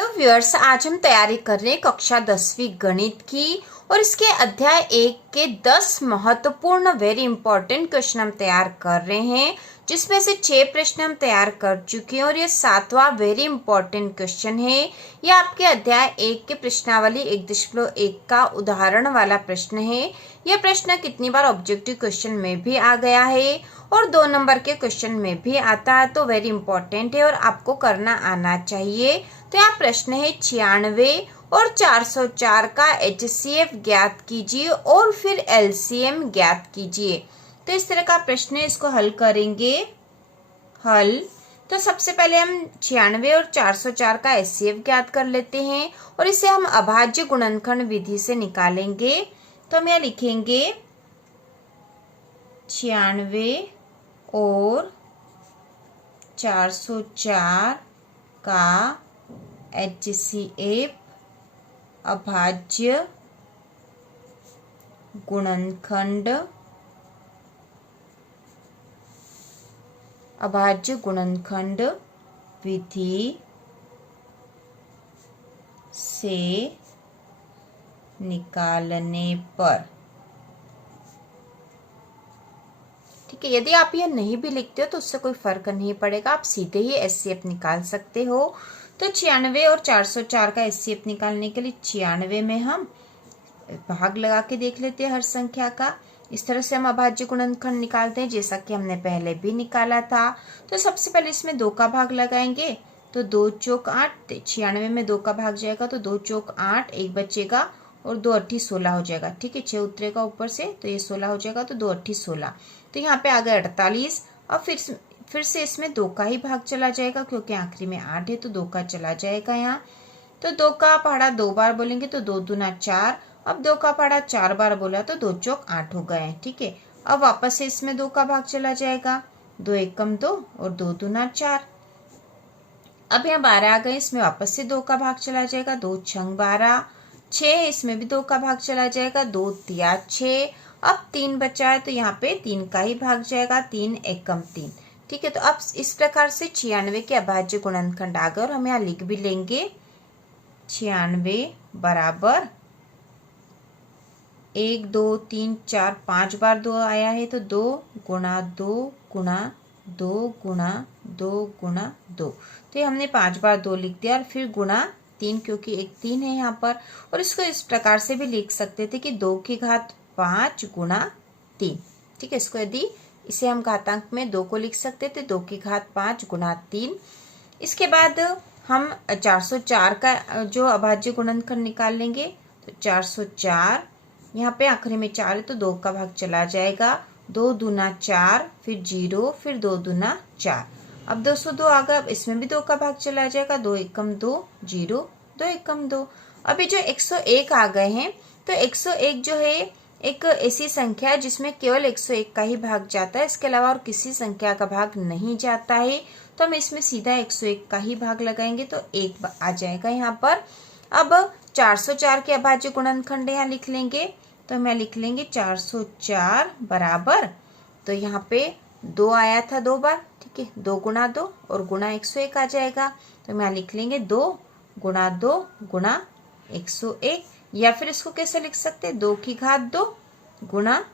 Hello viewers, आज हम तैयारी कर रहे हैं कक्षा 10वीं गणित की और इसके अध्याय 1 के 10 महत्वपूर्ण वेरी इंपॉर्टेंट क्वेश्चन हम तैयार कर रहे हैं, जिसमें से 6 प्रश्न हम तैयार कर चुके हैं और ये 7वां वेरी इंपॉर्टेंट क्वेश्चन है। ये आपके अध्याय 1 के प्रश्नावली 1.1 का उदाहरण वाला प्रश्न है। यह प्रश्न कितनी बार ऑब्जेक्टिव क्वेश्चन में भी आ गया है और 2 नंबर के क्वेश्चन में भी आता है, तो वेरी इंपॉर्टेंट है और आपको करना आना चाहिए। तो यहाँ प्रश्न है 96 और 404 का HCF ज्ञात कीजिए और फिर LCM ज्ञात कीजिए। तो इस तरह का प्रश्न है, इसको हल करेंगे। तो सबसे पहले हम 96 और 404 का HCF ज्ञात कर लेते हैं और इसे हम अभाज्य गुणनखंड विधि से निकालेंगे। तो हम यहाँ लिखेंगे 96 और 404 का HCF अभाज्य गुणनखंड विधि से निकालने पर। ठीक है, यदि आप यह नहीं भी लिखते हो तो उससे कोई फर्क नहीं पड़ेगा, आप सीधे ही HCF निकाल सकते हो। तो 96 और 404 का HCF निकालने के लिए 96 में हम भाग लगा के देख लेते हैं हर संख्या का। इस तरह से हम अभाज्य गुणनखंड निकालते हैं, जैसा कि हमने पहले भी निकाला था। तो सबसे पहले इसमें 2 का भाग लगाएंगे, तो 2 चौक 8, 96 में 2 का भाग जाएगा तो 2 चौक 8, 1 बचेगा और 2 अट्ठी 16 हो जाएगा। ठीक है, 6 उतरेगा ऊपर से तो ये 16 हो जाएगा, तो 2 अट्ठी 16। तो यहाँ पे आ गया 48। अब फिर से इसमें 2 का ही भाग चला जाएगा, क्योंकि आखिरी में 8 है तो 2 का चला जाएगा यहाँ। तो 2 का पहाड़ा 2 बार बोलेंगे तो 2 दूना 4। अब 2 का पहाड़ा 4 बार बोला तो 2 चौक 8 हो गए हैं। ठीक है, अब वापस से इसमें 2 का भाग चला जाएगा, 2 एकम 2 और 2 दूना 4। अब यहाँ 12 आ गए, इसमें वापस से 2 का भाग चला जाएगा, 2 छंग 12। 6 इसमें भी 2 का भाग चला जाएगा, 2 तिया 6। अब 3 बचा है तो यहाँ पे 3 का ही भाग जाएगा, 3 एकम 3। ठीक है, तो अब इस प्रकार से 96 के अभाज्य गुणनखंड आ गए और हम यहाँ लिख भी लेंगे 96 बराबर 1 2 3 4 5 बार 2 आया है तो 2 गुणा 2 गुणा 2 गुणा 2 गुणा 2। तो ये हमने 5 बार 2 लिख दिया और फिर गुणा 3, क्योंकि एक 3 है यहाँ पर। और इसको इस प्रकार से भी लिख सकते थे कि 2 की घात 5 गुणा 3। ठीक है, इसको यदि इसे हम घातांक में 2 को लिख सकते थे, 2 की घात 5 गुणा 3। इसके बाद हम 404 का जो अभाज्य गुणनखंड निकाल लेंगे। तो 404 यहाँ पे आखिरी में 4 है तो 2 का भाग चला जाएगा, 2 दूना 4, फिर 0, फिर 2 दूना 4। अब 202 आ गया, अब इसमें भी 2 का भाग चला जाएगा, 2 एकम 2, 0, 2 एकम 2। अभी जो 101 आ गए हैं, तो 101 जो है एक ऐसी संख्या है जिसमें केवल 101 का ही भाग जाता है, इसके अलावा और किसी संख्या का भाग नहीं जाता है। तो हम इसमें सीधा 101 का ही भाग लगाएंगे तो 1 आ जाएगा यहाँ पर। अब 404 के अभाज्य गुणनखंड यहाँ लिख लेंगे, तो हम यहाँ लिख लेंगे 404 बराबर, तो यहाँ पे 2 आया था 2 बार। ठीक है, 2 गुणा 2 और गुणा 101 आ जाएगा, तो हम यहाँ लिख लेंगे 2 गुणा 2 गुणा 101, या फिर इसको कैसे लिख सकते हैं, 2 की घात 2 गुणा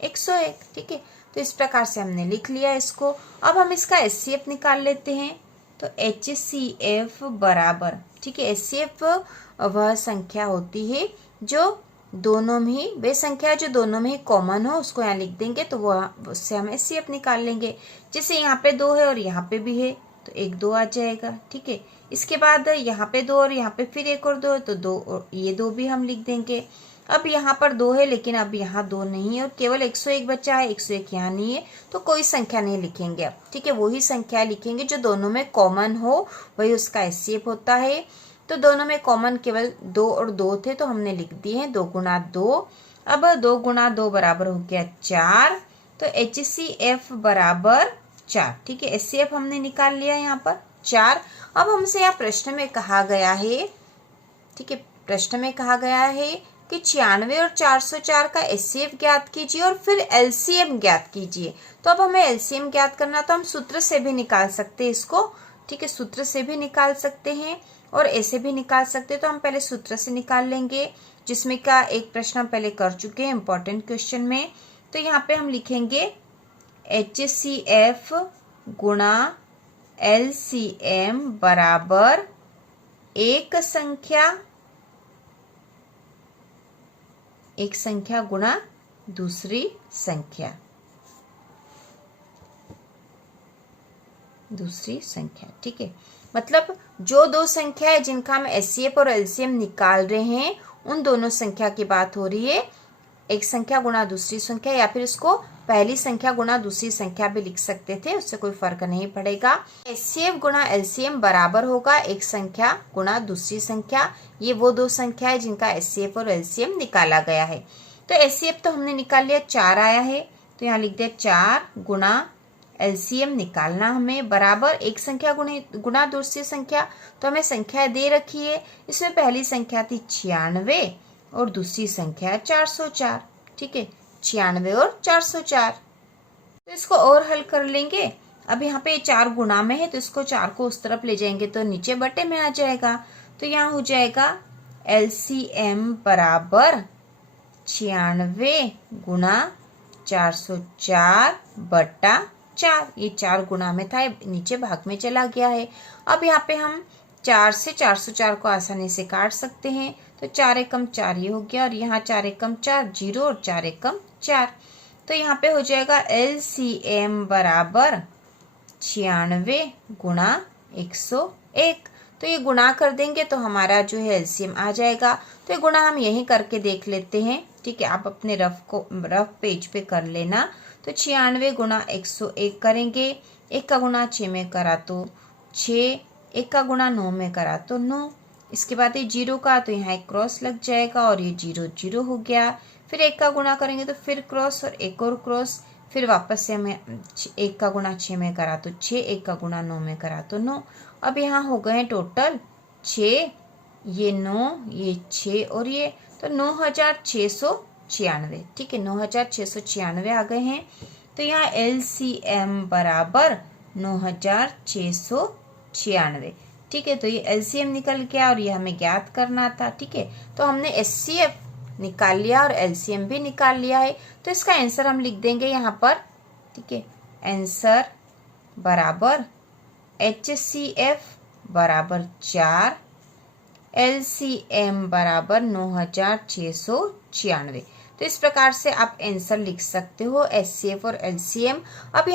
101। ठीक है, तो इस प्रकार से हमने लिख लिया इसको। अब हम इसका HCF निकाल लेते हैं। तो HCF बराबर, ठीक है, HCF वह संख्या होती है जो दोनों में ही, वे संख्या जो दोनों में ही कॉमन हो उसको यहाँ लिख देंगे, तो वह उससे हम HCF निकाल लेंगे। जैसे यहाँ पे 2 है और यहाँ पे भी है तो 1 2 आ जाएगा। ठीक है, इसके बाद यहाँ पे 2 और यहाँ पे फिर 1 और 2 है तो 2 और ये 2 भी हम लिख देंगे। अब यहाँ पर 2 है लेकिन अब यहाँ 2 नहीं है और केवल 101 बचा है, 101 यहाँ नहीं है तो कोई संख्या नहीं लिखेंगे अब। ठीक है, वही संख्या लिखेंगे जो दोनों में कॉमन हो, वही उसका HCF होता है। तो दोनों में कॉमन केवल 2 और 2 थे तो हमने लिख दिए हैं 2 गुणा 2। अब 2 गुणा 2 बराबर हो गया 4, तो HCF बराबर 4। ठीक है, HCF हमने निकाल लिया यहाँ पर 4। अब हमसे यहाँ प्रश्न में कहा गया है, ठीक है, प्रश्न में कहा गया है कि 96 और 404 का HCF ज्ञात कीजिए और फिर LCM ज्ञात कीजिए। तो अब हमें LCM ज्ञात करना, तो हम सूत्र से भी निकाल सकते हैं इसको। ठीक है, सूत्र से भी निकाल सकते हैं। और ऐसे भी निकाल सकते हैं। तो हम पहले सूत्र से निकाल लेंगे, जिसमें का एक प्रश्न हम पहले कर चुके हैं इंपॉर्टेंट क्वेश्चन में। तो यहाँ पे हम लिखेंगे HCF गुणा LCM बराबर एक संख्या गुणा दूसरी संख्या, ठीक है। मतलब जो दो संख्या है जिनका हम HCF और LCM निकाल रहे हैं, उन दोनों संख्या की बात हो रही है। एक संख्या गुणा दूसरी संख्या, या फिर इसको पहली संख्या गुणा दूसरी संख्या भी लिख सकते थे, उससे कोई फर्क नहीं पड़ेगा। HCF गुणा LCM बराबर होगा एक संख्या गुणा दूसरी संख्या। ये वो दो संख्या है जिनका HCF और LCM निकाला गया है। तो HCF तो हमने निकाल लिया, 4 आया है, तो यहाँ लिख दिया 4 गुणा LCM निकालना हमें बराबर एक संख्या गुणा दूसरी संख्या। तो हमें संख्या दे रखी है, इसमें पहली संख्या थी 96 और दूसरी संख्या है 404, ठीक है, 96 और 404। तो इसको और हल कर लेंगे। अब यहाँ पे 4 गुणा में है, तो इसको 4 को उस तरफ ले जाएंगे तो नीचे बटे में आ जाएगा। तो यहाँ हो जाएगा LCM बराबर 96 गुणा 404 बटा 4। ये 4 गुणा में था, नीचे भाग में चला गया है। अब यहाँ पे हम 4 से 404 को आसानी से काट सकते हैं। तो 4 एकम 4 ये हो गया, और यहाँ 4 एकम 4 0 और 4 एकम 4। तो यहाँ पे हो जाएगा LCM बराबर 96 गुणा 101। तो ये गुणा कर देंगे तो हमारा जो है LCM आ जाएगा। तो ये गुणा हम यहीं करके देख लेते हैं, ठीक है। आप अपने रफ पेज पे कर लेना। तो 96 गुणा 101 करेंगे, 1 का गुणा 6 में करा तो 6, 1 का गुणा 9 में करा तो 9। इसके बाद ये 0 का, तो यहाँ एक क्रॉस लग जाएगा और ये 0 0 हो गया। फिर 1 का गुणा करेंगे तो फिर क्रॉस और एक और क्रॉस, फिर वापस से हमें 1 का गुणा 6 में करा तो 6, 1 का गुणा 9 में करा तो 9। अब यहाँ हो गए टोटल 6, ये 9, ये 6 और ये, तो 9696, ठीक है, 9696 आ गए हैं। तो यहाँ LCM बराबर 9696, ठीक है। तो ये LCM निकल गया और ये हमें ज्ञात करना था, ठीक है। तो हमने HCF निकाल लिया और LCM भी निकाल लिया है। तो इसका आंसर हम लिख देंगे यहाँ पर, ठीक है। आंसर बराबर HCF बराबर 4, LCM बराबर 9696। तो इस प्रकार से आप आंसर लिख सकते हो HCF और LCM। अब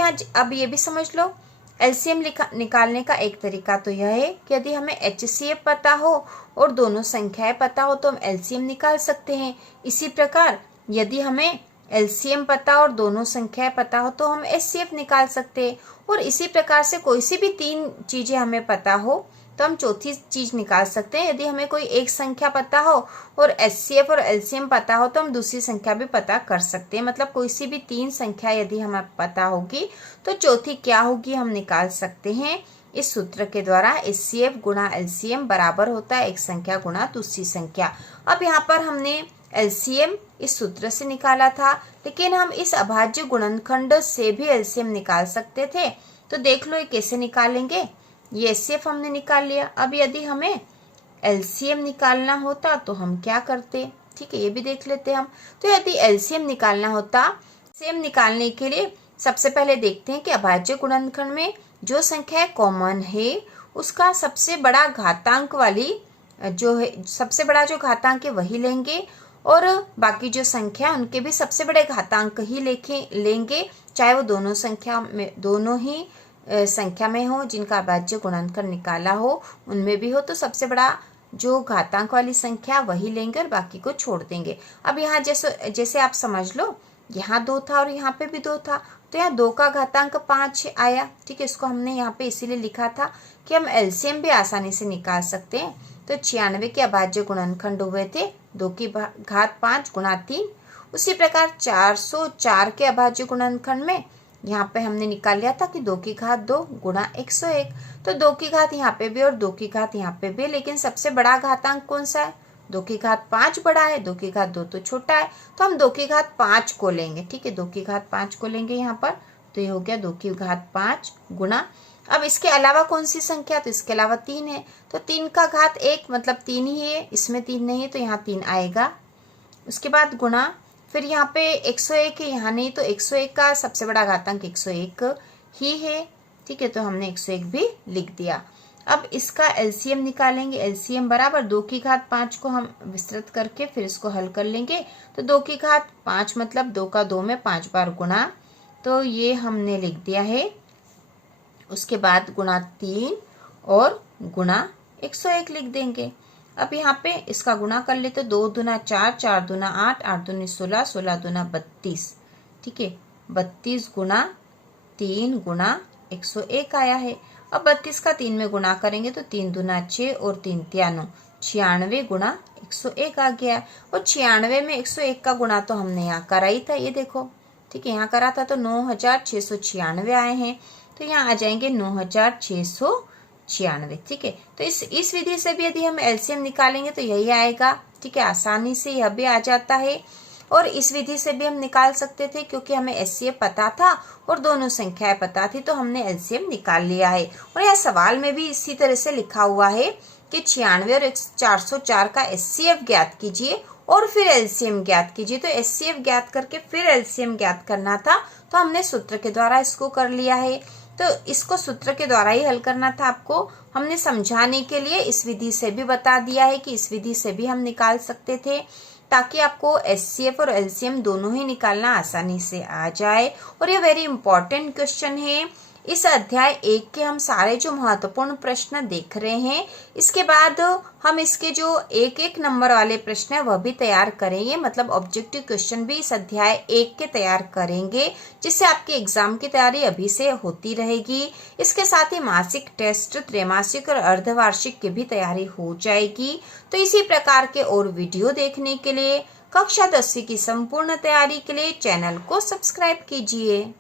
ये भी समझ लो, LCM निकालने का एक तरीका तो यह है कि यदि हमें HCF पता हो और दोनों संख्याएं पता हो तो हम LCM निकाल सकते हैं। इसी प्रकार यदि हमें LCM पता और दोनों संख्याएं पता हो तो हम HCF निकाल सकते हैं। और इसी प्रकार से कोई सी भी 3 चीजें हमें पता हो तो हम चौथी चीज निकाल सकते हैं। यदि हमें कोई एक संख्या पता हो और HCF और LCM पता हो तो हम दूसरी संख्या भी पता कर सकते हैं। मतलब कोई सी भी 3 संख्या यदि हमें पता होगी तो चौथी क्या होगी हम निकाल सकते हैं इस सूत्र के द्वारा। HCF गुणा LCM बराबर होता है एक संख्या गुणा दूसरी संख्या। अब यहाँ पर हमने LCM इस सूत्र से निकाला था, लेकिन हम इस अभाज्य गुणनखंड से भी LCM निकाल सकते थे। तो देख लो ये कैसे निकालेंगे। ये HCF हमने निकाल लिया। अब यदि हमें LCM निकालना होता तो हम क्या करते, ठीक है, ये भी देख लेते हम। तो यदि LCM निकालना होता, LCM निकालने के लिए सबसे पहले देखते हैं कि अभाज्य गुणनखंड में जो संख्या कॉमन है उसका सबसे बड़ा घातांक वाली जो है, सबसे बड़ा जो घातांक है वही लेंगे, और बाकी जो संख्या उनके भी सबसे बड़े घातांक ही लेंगे, चाहे वो दोनों ही संख्या में हो जिनका अभाज्य गुणनखंड निकाला हो, उनमें भी हो तो सबसे बड़ा जो घातांक वाली संख्या वही लेंगे और बाकी को छोड़ देंगे। अब यहाँ जैसे आप समझ लो, यहाँ 2 था और यहाँ पे भी 2 था, तो यहाँ 2 का घातांक 5 आया, ठीक है। इसको हमने यहाँ पे इसीलिए लिखा था कि हम LCM भी आसानी से निकाल सकते हैं। तो 96 के अभाज्य गुणनखंड हुए थे 2 की घात 5 गुणा 3। उसी प्रकार 404 के अभाज्य गुणनखंड में यहाँ पे हमने निकाल लिया था कि 2 की घात 2 गुणा 101। तो 2 की घात यहाँ पे भी और 2 की घात यहाँ पे भी, लेकिन सबसे बड़ा घातांक कौन सा है? 2 की घात 5 बड़ा है, 2 की घात 2 तो छोटा है, तो हम 2 की घात 5 को लेंगे, ठीक है। 2 की घात 5 को लेंगे यहाँ पर, तो ये हो गया 2 की घात 5 गुणा अब इसके अलावा कौन सी संख्या, तो इसके अलावा 3 है, तो 3 का घात 1 मतलब 3 ही है, इसमें 3 नहीं है तो यहाँ 3 आएगा। उसके बाद गुणा, फिर यहाँ पे 101 है, यहाँ नहीं, तो 101 का सबसे बड़ा घातांक 101 ही है, ठीक है, तो हमने 101 भी लिख दिया। अब इसका एलसीएम निकालेंगे। एलसीएम बराबर 2 की घात 5 को हम विस्तृत करके फिर इसको हल कर लेंगे, तो 2 की घात 5 मतलब 2 का 2 में 5 बार गुणा, तो ये हमने लिख दिया है। उसके बाद गुणा 3 और गुणा 101 लिख देंगे। अब यहाँ पे इसका गुणा कर ले, तो 2 दूना 4, 4 दूना 8, 8 दूनी 16, 16 दूना 32, ठीक है, 32 गुणा 3 गुणा 101 आया है। अब 32 का 3 में गुणा करेंगे तो 3 दूना 6 और 3 93, 96 गुणा 101 आ गया। और 96 में 101 का गुणा तो हमने यहाँ करा ही था, ये देखो, ठीक है, यहाँ करा था, तो 9696 आए हैं, तो यहाँ आ जाएंगे 9696, ठीक है। तो इस विधि से भी यदि हम एलसीएम निकालेंगे तो यही आएगा, ठीक है, आसानी से यह भी आ जाता है। और इस विधि से भी हम निकाल सकते थे, क्योंकि हमें एचसीएफ पता था और दोनों संख्याएं पता थी, तो हमने एलसीएम निकाल लिया है। और यह सवाल में भी इसी तरह से लिखा हुआ है कि 96 और 404 का एचसीएफ ज्ञात कीजिए और फिर एलसीएम ज्ञात कीजिए। तो एचसीएफ ज्ञात करके फिर एलसीएम ज्ञात करना था, तो हमने सूत्र के द्वारा इसको कर लिया है। तो इसको सूत्र के द्वारा ही हल करना था आपको, हमने समझाने के लिए इस विधि से भी बता दिया है कि इस विधि से भी हम निकाल सकते थे, ताकि आपको एचसीएफ और एलसीएम दोनों ही निकालना आसानी से आ जाए। और ये वेरी इंपॉर्टेंट क्वेश्चन है। इस अध्याय 1 के हम सारे जो महत्वपूर्ण प्रश्न देख रहे हैं, इसके बाद हम इसके जो एक एक नंबर वाले प्रश्न है वह भी तैयार करेंगे, मतलब ऑब्जेक्टिव क्वेश्चन भी इस अध्याय 1 के तैयार करेंगे, जिससे आपके एग्जाम की तैयारी अभी से होती रहेगी। इसके साथ ही मासिक टेस्ट, त्रैमासिक और अर्धवार्षिक की भी तैयारी हो जाएगी। तो इसी प्रकार के और वीडियो देखने के लिए कक्षा 10वीं की संपूर्ण तैयारी के लिए चैनल को सब्सक्राइब कीजिए।